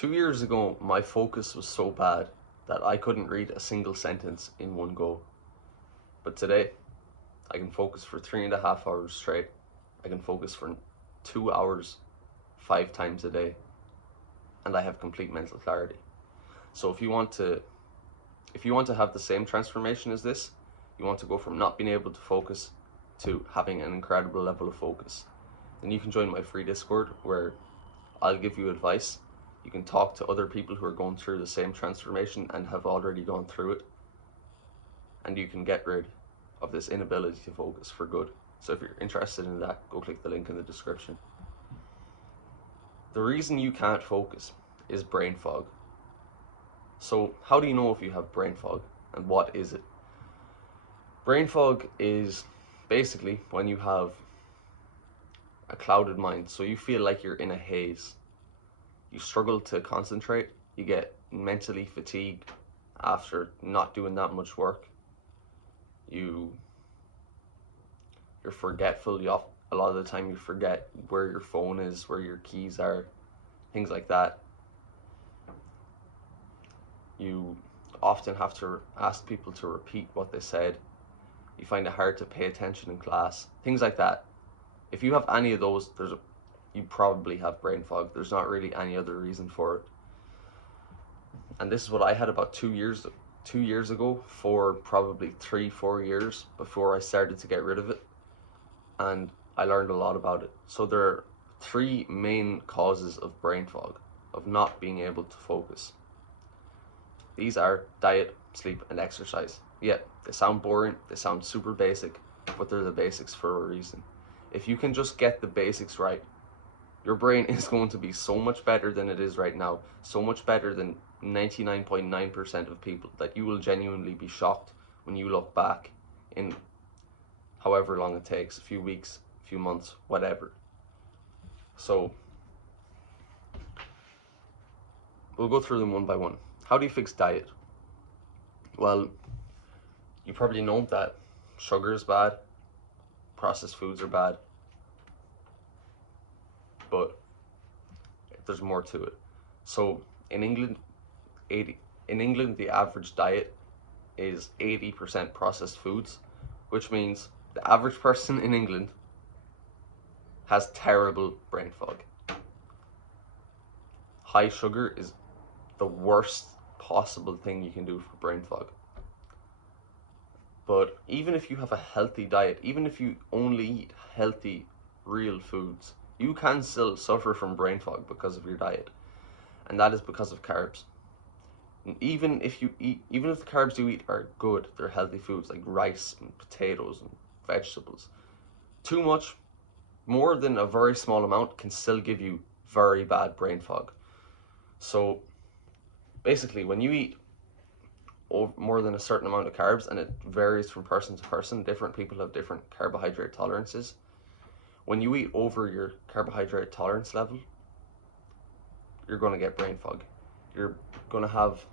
2 years ago, my focus was so bad that I couldn't read a single sentence in one go. But today, I can focus for 3.5 hours straight. I can focus for 2 hours, 5 times a day, and I have complete mental clarity. So if you want to have the same transformation as this, you want to go from not being able to focus to having an incredible level of focus, then you can join my free Discord where I'll give you advice. You can talk to other people who are going through the same transformation and have already gone through it, and you can get rid of this inability to focus for good. So if you're interested in that, go click the link in the description. The reason you can't focus is brain fog. So how do you know if you have brain fog, and what is it? Brain fog is basically when you have a clouded mind, so you feel like you're in a haze. You struggle to concentrate, you get mentally fatigued after not doing that much work. You're forgetful. A lot of the time you forget where your phone is, where your keys are, things like that. You often have to ask people to repeat what they said. You find it hard to pay attention in class, things like that. If you have any of those, you probably have brain fog. There's not really any other reason for it. And this is what I had about 2 years ago, for probably 3-4 years before I started to get rid of it. And I learned a lot about it. So there are 3 main causes of brain fog, of not being able to focus. These are diet, sleep, and exercise. Yeah, they sound boring, they sound super basic, but they're the basics for a reason. If you can just get the basics right, your brain is going to be so much better than it is right now, so much better than 99.9% of people, that you will genuinely be shocked when you look back in however long it takes, a few weeks, a few months, whatever. So we'll go through them one by one. How do you fix diet? Well, you probably know that sugar is bad, processed foods are bad, but there's more to it. So in England, the average diet is 80% processed foods, which means the average person in England has terrible brain fog. High sugar is the worst possible thing you can do for brain fog. But even if you have a healthy diet, even if you only eat healthy, real foods, you can still suffer from brain fog because of your diet. And that is because of carbs. And even if the carbs you eat are good, they're healthy foods like rice and potatoes and vegetables, too much, more than a very small amount, can still give you very bad brain fog. So basically, when you eat more than a certain amount of carbs, and it varies from person to person, different people have different carbohydrate tolerances. When you eat over your carbohydrate tolerance level, you're going to get brain fog. You're going to have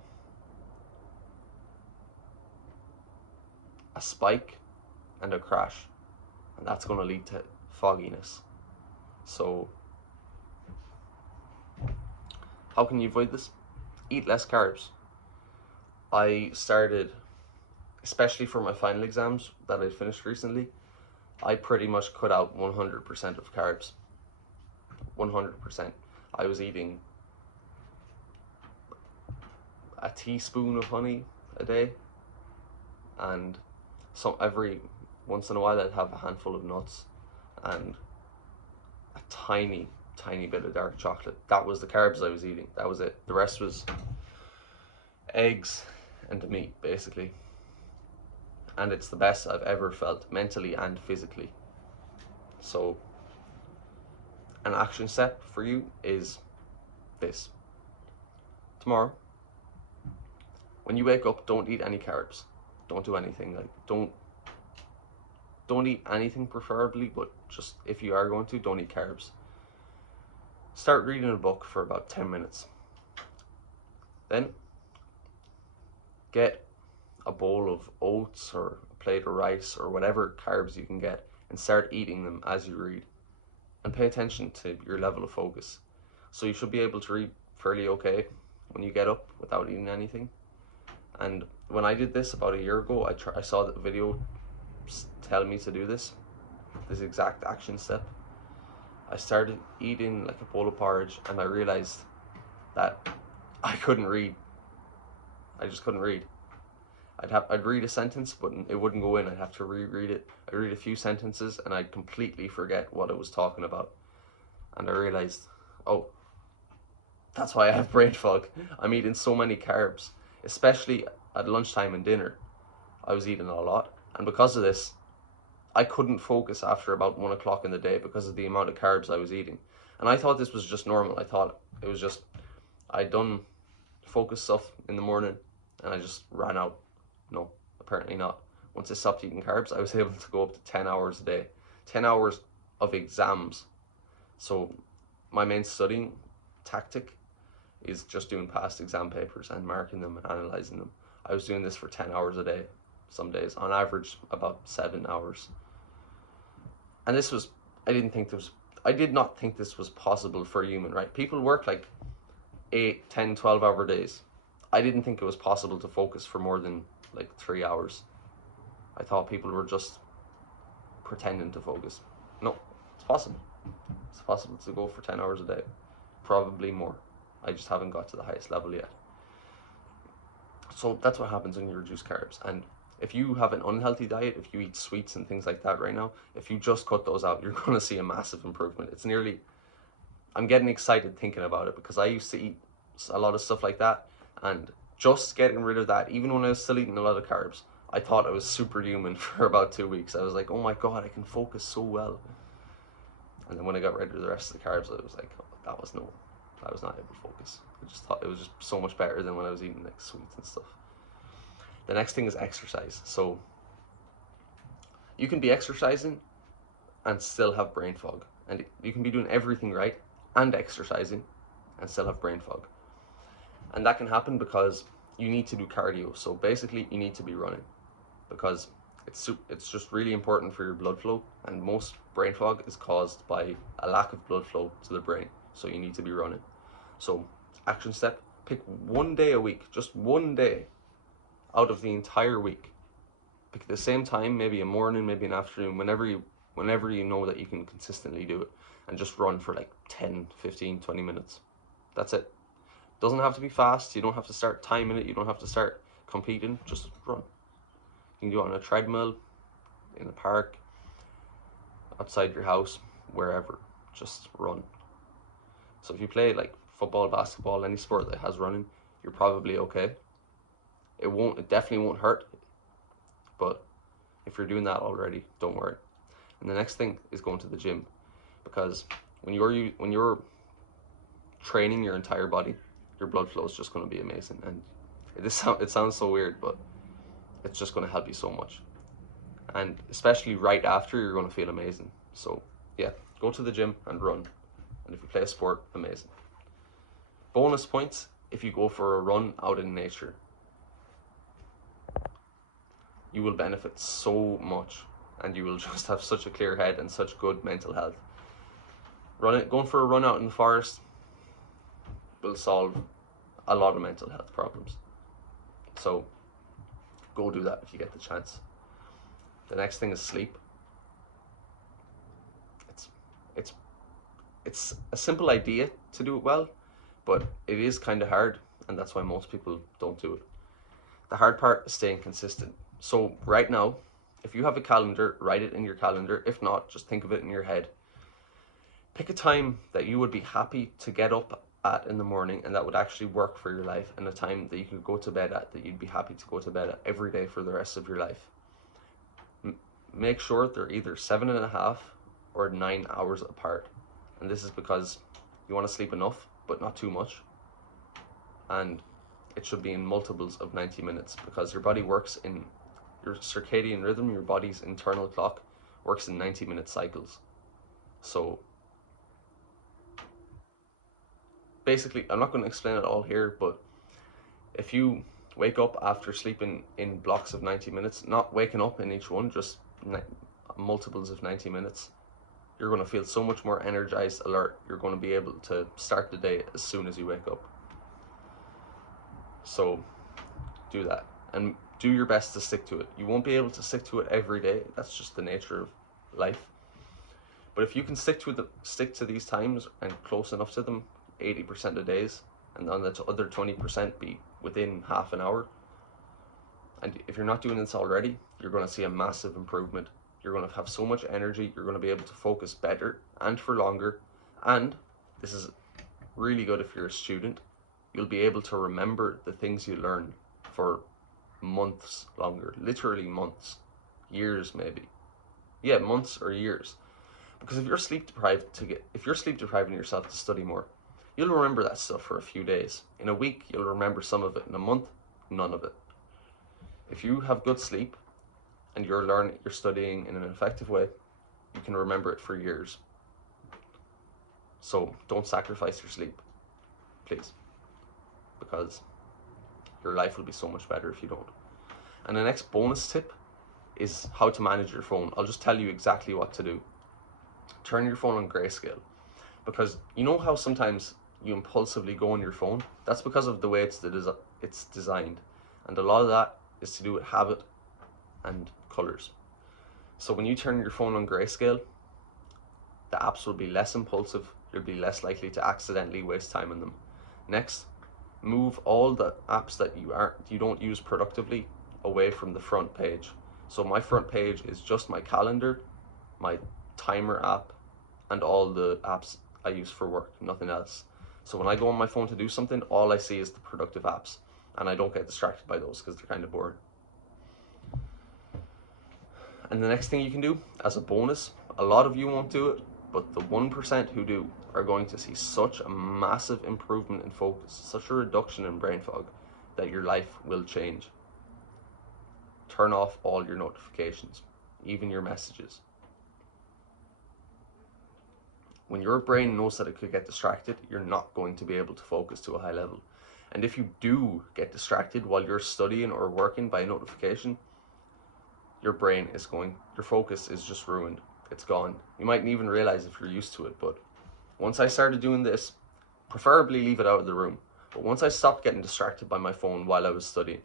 a spike and a crash, and that's going to lead to fogginess. So how can you avoid this? Eat less carbs. I started, especially for my final exams that I finished recently, I pretty much cut out 100% of carbs. 100%. I was eating a teaspoon of honey a day, and every once in a while I'd have a handful of nuts and a tiny bit of dark chocolate. That was the carbs I was eating. That was it. The rest was eggs and meat, basically. And it's the best I've ever felt, mentally and physically. So an action step for you is this. Tomorrow, when you wake up, don't eat any carbs. Don't do anything. Don't eat anything, preferably, but just if you are going to, don't eat carbs. Start reading a book for about 10 minutes. Then get a bowl of oats or a plate of rice or whatever carbs you can get, and start eating them as you read. And pay attention to your level of focus. So you should be able to read fairly okay when you get up without eating anything. And when I did this about a year ago, I saw the video telling me to do this exact action step. I started eating like a bowl of porridge, and I realized that I couldn't read. I just couldn't read. I'd read a sentence, but it wouldn't go in. I'd have to reread it. I'd read a few sentences, and I'd completely forget what it was talking about. And I realized, oh, that's why I have brain fog. I'm eating so many carbs, especially at lunchtime and dinner. I was eating a lot, and because of this, I couldn't focus after about 1 o'clock in the day because of the amount of carbs I was eating. And I thought this was just normal. I thought it was just, I'd done focus stuff in the morning and I just ran out. No, apparently not. Once I stopped eating carbs, I was able to go up to 10 hours a day. 10 hours of exams. So my main studying tactic is just doing past exam papers and marking them and analysing them. I was doing this for 10 hours a day, some days, on average about 7 hours. And this was, I did not think this was possible for a human, right? People work like 8, 10, 12-hour days. I didn't think it was possible to focus for more than like 3 hours. I thought people were just pretending to focus. No, it's possible. It's possible to go for 10 hours a day, probably more. I just haven't got to the highest level yet. So that's what happens when you reduce carbs. And if you have an unhealthy diet, if you eat sweets and things like that right now, if you just cut those out, you're going to see a massive improvement. It's nearly, I'm getting excited thinking about it because I used to eat a lot of stuff like that, and just getting rid of that, even when I was still eating a lot of carbs, I thought I was superhuman for about 2 weeks. I was like, oh my God, I can focus so well. And then when I got rid of the rest of the carbs, I was like, oh, I was not able to focus. I just thought it was just so much better than when I was eating like sweets and stuff. The next thing is exercise. So you can be exercising and still have brain fog. And you can be doing everything right and exercising and still have brain fog. And that can happen because you need to do cardio. So basically you need to be running because it's just really important for your blood flow, and most brain fog is caused by a lack of blood flow to the brain. So you need to be running. So action step, pick 1 day a week, just 1 day out of the entire week. Pick at the same time, maybe a morning, maybe an afternoon, whenever you know that you can consistently do it, and just run for like 10, 15, 20 minutes. That's it. Doesn't have to be fast. You don't have to start timing it. You don't have to start competing. Just run. You can do it on a treadmill, in a park, outside your house, wherever. Just run. So if you play like football, basketball, any sport that has running, you're probably okay. It definitely won't hurt, but if you're doing that already, don't worry. And the next thing is going to the gym, because when you're training your entire body, your blood flow is just going to be amazing. And it sounds so weird, but it's just going to help you so much. And especially right after, you're going to feel amazing. So yeah, go to the gym and run. And if you play a sport, amazing. Bonus points if you go for a run out in nature. You will benefit so much, and you will just have such a clear head and such good mental health. Going for a run out in the forest will solve a lot of mental health problems. So go do that if you get the chance. The next thing is sleep. It's a simple idea to do it well, but it is kind of hard, and that's why most people don't do it. The hard part is staying consistent. So right now, if you have a calendar, write it in your calendar. If not, just think of it in your head. Pick a time that you would be happy to get up at in the morning, and that would actually work for your life, and a time that you could go to bed at that you'd be happy to go to bed at every day for the rest of your life. Make sure they're either 7.5 or 9 hours apart. And this is because you want to sleep enough, but not too much. And it should be in multiples of 90 minutes, because your body works in your circadian rhythm, your body's internal clock works in 90-minute cycles. So basically, I'm not going to explain it all here, but if you wake up after sleeping in blocks of 90 minutes, not waking up in each one, just multiples of 90 minutes, You're going to feel so much more energized, alert. You're going to be able to start the day as soon as you wake up. So do that, and do your best to stick to it. You won't be able to stick to it every day. That's just the nature of life. But if you can stick to these times and close enough to them 80% of days, and on the other 20% be within half an hour, and if you're not doing this already, you're going to see a massive improvement. You're going to have so much energy. You're going to be able to focus better and for longer. And this is really good if you're a student. You'll be able to remember the things you learn for months longer, literally months, years maybe. Yeah, months or years. Because if you're sleep depriving yourself to study more, you'll remember that stuff for a few days. In a week, you'll remember some of it. In a month, none of it. If you have good sleep and you're studying in an effective way, you can remember it for years. So don't sacrifice your sleep, please, because your life will be so much better if you don't. And the next bonus tip is how to manage your phone. I'll just tell you exactly what to do. Turn your phone on grayscale, because you know how sometimes you impulsively go on your phone? That's because of the way it's designed, and a lot of that is to do with habit and colors. So when you turn your phone on grayscale, the apps will be less impulsive. You'll be less likely to accidentally waste time on them. Next, move all the apps that you don't use productively away from the front page. So my front page is just my calendar, my timer app, and all the apps I use for work, nothing else. So when I go on my phone to do something, all I see is the productive apps, and I don't get distracted by those because they're kind of boring. And the next thing you can do as a bonus, a lot of you won't do it, but the 1% who do are going to see such a massive improvement in focus, such a reduction in brain fog, that your life will change. Turn off all your notifications, even your messages. When your brain knows that it could get distracted, you're not going to be able to focus to a high level. And if you do get distracted while you're studying or working by a notification, your focus is just ruined. It's gone. You mightn't even realize if you're used to it, but once I started doing this, preferably leave it out of the room, but once I stopped getting distracted by my phone while I was studying,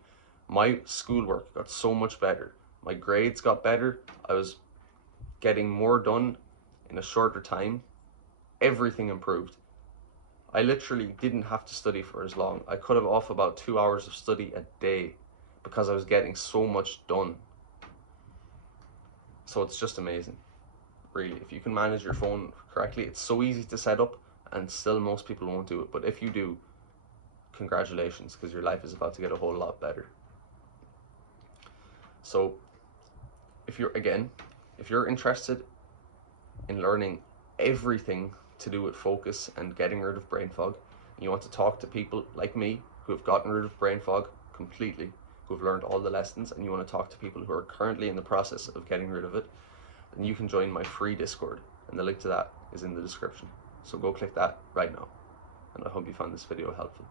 my schoolwork got so much better. My grades got better. I was getting more done in a shorter time. Everything improved. I literally didn't have to study for as long. I cut off about 2 hours of study a day because I was getting so much done. So it's just amazing, really. If you can manage your phone correctly, it's so easy to set up, and still most people won't do it. But if you do, congratulations, because your life is about to get a whole lot better. So if you're interested in learning everything to do with focus and getting rid of brain fog, and you want to talk to people like me who have gotten rid of brain fog completely, who have learned all the lessons, and you want to talk to people who are currently in the process of getting rid of it, then you can join my free Discord, and the link to that is in the description. So go click that right now, and I hope you found this video helpful.